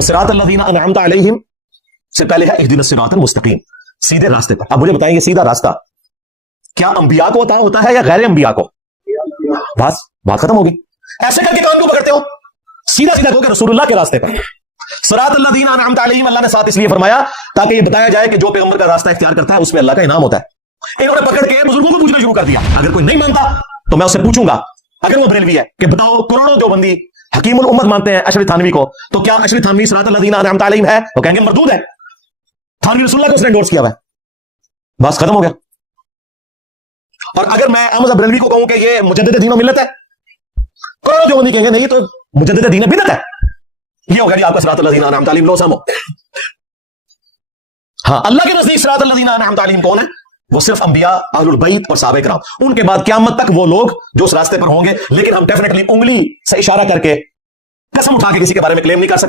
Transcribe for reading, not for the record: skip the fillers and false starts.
तो सिरात अल्लज़ीना अनअमता अलैहिम से पहले है इहदिनस सिरातल मुस्तकीम, सीधे रास्ते पर। अब मुझे बताएंगे सीधा रास्ता क्या अंबिया को होता है या गैर अंबिया को? बस बात खत्म होगी। ऐसे करके कान को पकड़ते हो, सीधा सीधा कहो कि रसूलुल्लाह के रास्ते पर। सिरात अल्लज़ीना अनअमता अलैहिम अल्लाह ने साथ इसलिए फरमाया ताकि ये बताया जाए कि जो पैगंबर का रास्ता इख्तियार करता है उसमें अल्लाह का इनाम होता है। इन्होंने पकड़ के बुजुर्गों को पूछना शुरू कर दिया। अगर कोई नहीं मानता तो मैं उससे पूछूंगा, अगर वो बरेलवी है, कि बताओ करोड़ों देवबंदी हकीमुल उम्मत मानते हैं अशरी थानवी को, तो क्या अशरी थानवी सिरात अल्लज़ीना अनअमता अलैहिम है? तो कहेंगे मरदूद है, थानवी रसूलुल्लाह को उसने एंडोर्स किया हुआ है। बस खत्म हो गया। और अगर मैं अहमद बरेलवी को कहूं कि ये मुजद्दिद दीन व मिल्लत है, करोड़ों देवबंदी कहेंगे नहीं ये तो मुजद्दिद दीन व बिदअत है। ये हो गया जी आपका सिरात अल्लज़ीना अनअमता अलैहिम। लो सामो। हाँ, अल्लाह के नजदीक सिरात अल्लज़ीना अनअमता अलैहिम कौन है? वो सिर्फ अंबिया, अहलुल बैत और सहाबा किराम। उनके बाद क़यामत तक वो लोग जो उस रास्ते पर होंगे। लेकिन हम डेफिनेटली उंगली से इशारा करके कसम उठा के किसी के बारे में क्लेम नहीं कर सकते।